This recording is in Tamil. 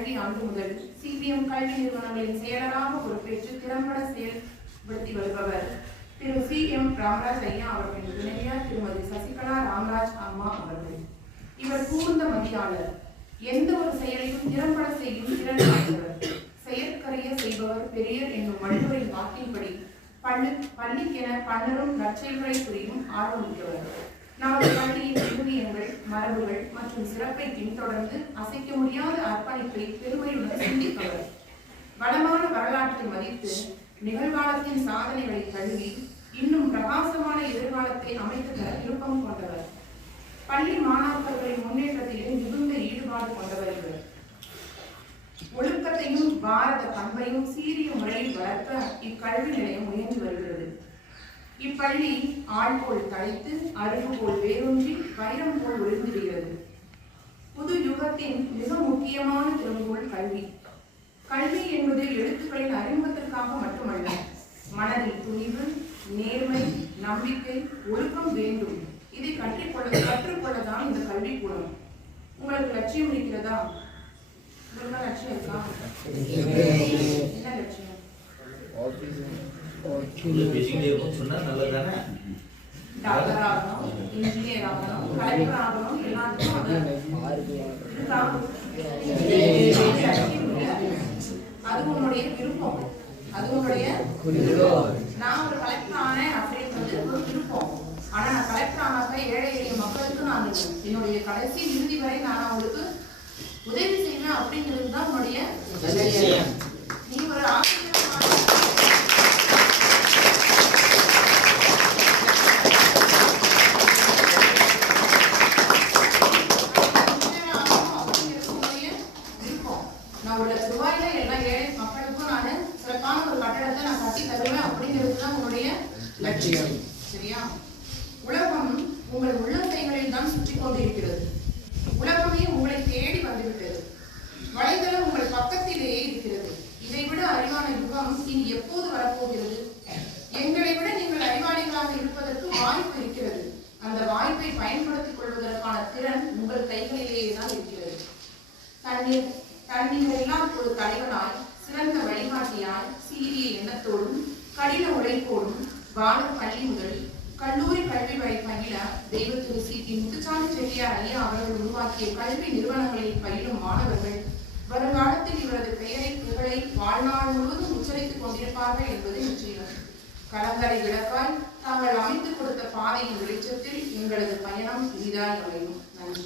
கல்வி ஆண்டு முதல் CPM கல்வி நிறுவனங்களின் செயலராக பொறுப்பேற்று திறம்பட செயல்படுத்தி வருபவர் திரு CM ராமராஜ் ஐயா அவர்களின் துணைவியார் திருமதி சசிகலா ராமராஜ் அம்மா அவர்கள். இவர் கூர்ந்த மதியாளர், எந்த ஒரு செயலையும் திறம்பட செய்யும் திறன் வாய்ந்தவர், செயற்கரிய செய்பவர் பெரியர் என்னும் வள்ளுவரின் வாக்கின்படி பள்ளிக்கென பன்னரும் நற்செயல்களை புரியும் ஆர்வமிக்கவர். நமது பள்ளியின் விழுமியங்கள், மரபுகள் மற்றும் சிறப்பை பின்தொடர்ந்து அசைக்க முடியாத அர்ப்பணிப்பை பெருமையுடன் சிந்திப்பவர். வளமான வரலாற்றை மதித்து நிகழ்காலத்தின் சாதனைகளை தழுவி இன்னும் பிரகாசமான எதிர்காலத்தை அமைத்து தர விருப்பம் கொண்டவர். பள்ளி மாணாக்கர்களின் முன்னேற்றத்திலே மிகுந்த ஈடுபாடு கொண்டவர் இவர். ஒழுக்கத்தையும் பாரத பண்பையும் சீரிய முறையில் வளர்க்க இக்கல்வி நிலையம் முயன்று வருகிறது. இப்பள்ளி ஆள் போல் தழைத்து அருகு போல் வேரூன்றி வைரம் போல் ஒளிர்ந்திடுகிறது. புது யுகத்தின் மிக முக்கியமான திறவுகோல் கல்வி. கல்வி என்பது எழுத்துக்களின் அறிமுகத்திற்காக மட்டுமல்ல, மனதில் துணிவு, நேர்மை, நம்பிக்கை, ஒழுக்கம் வேண்டும். இதை கற்றுக்கொள்ளதான் இந்த கல்வி கூடம். உங்களுக்கு லட்சியம் இருக்கிறதா? உங்களுக்கு லட்சியம் இருக்கா? என்ன லட்சியம்? டாக்டர் ஆகணும், இன்ஜினியர் ஆகணும், கலெக்டர் ஆகணும், எல்லாத்துக்கும் அது உன்னுடைய விருப்பம். அது உன்னுடைய நான் ஒரு கலெக்டர் ஆனேன் அப்படின்றது ஒரு விருப்பம். ஆனா நான் கலெக்டர் ஆனாக்க ஏழை எளிய மக்களுக்கு நான் என்னுடைய கடைசி இறுதி வரை நான் அவங்களுக்கு உதவி செய்வேன் அப்படிங்கிறது தான் உன்னுடைய நீ ஒரு நான் ஒரு ரூபாயில எல்லா ஏழை மக்களுக்கும் நான் சிறப்பான ஒரு கட்டடத்தை நான் கட்டி தருவேன் அப்படிங்கிறது தான் உங்களுடைய லட்சியம். சரியா? உலகம் உங்கள் உள்ளங்கைகளில் தான் சுற்றி கொண்டிருக்கிறது. உலகமே உங்களை தேடி வந்துவிட்டது. வலைதளம் உங்கள் பக்கத்திலேயே இருக்கிறது. இதைவிட அறிவான யுகம் இனி எப்போது வரப்போகிறது? எங்களை விட நீங்கள் அறிவாளிகளாக இருப்பதற்கு வாய்ப்பு இருக்கிறது. அந்த வாய்ப்பை பயன்படுத்திக் கொள்வதற்கான திறன் உங்கள் கைகளிலேயே தான் இருக்கிறது. தண்ணீரெல்லாம் ஒரு தலைவனாய், சிறந்த வழிகாட்டியாய், சீரிய எண்ணத்தோடும் கடின உழைப்போடும் வாழும் பள்ளி முதல் கல்லூரி கல்வி வரை பயில தெய்வ திரு CP முத்துசாமி செட்டியார் ஐயா அவர்கள் உருவாக்கிய கல்வி நிறுவனங்களில் பயிலும் மாணவர்கள் வருங்காலத்தில் இவரது பெயரை புகழை வாழ்நாள் முழுவதும் உச்சரித்துக் கொண்டிருப்பார்கள் என்பது நிச்சயம். கலங்கரை விளக்காய் தாங்கள் அமைத்துக் கொடுத்த பாதையின் வெளிச்சத்தில் எங்களது பயணம் இனிதாய் அமையும். நன்றி.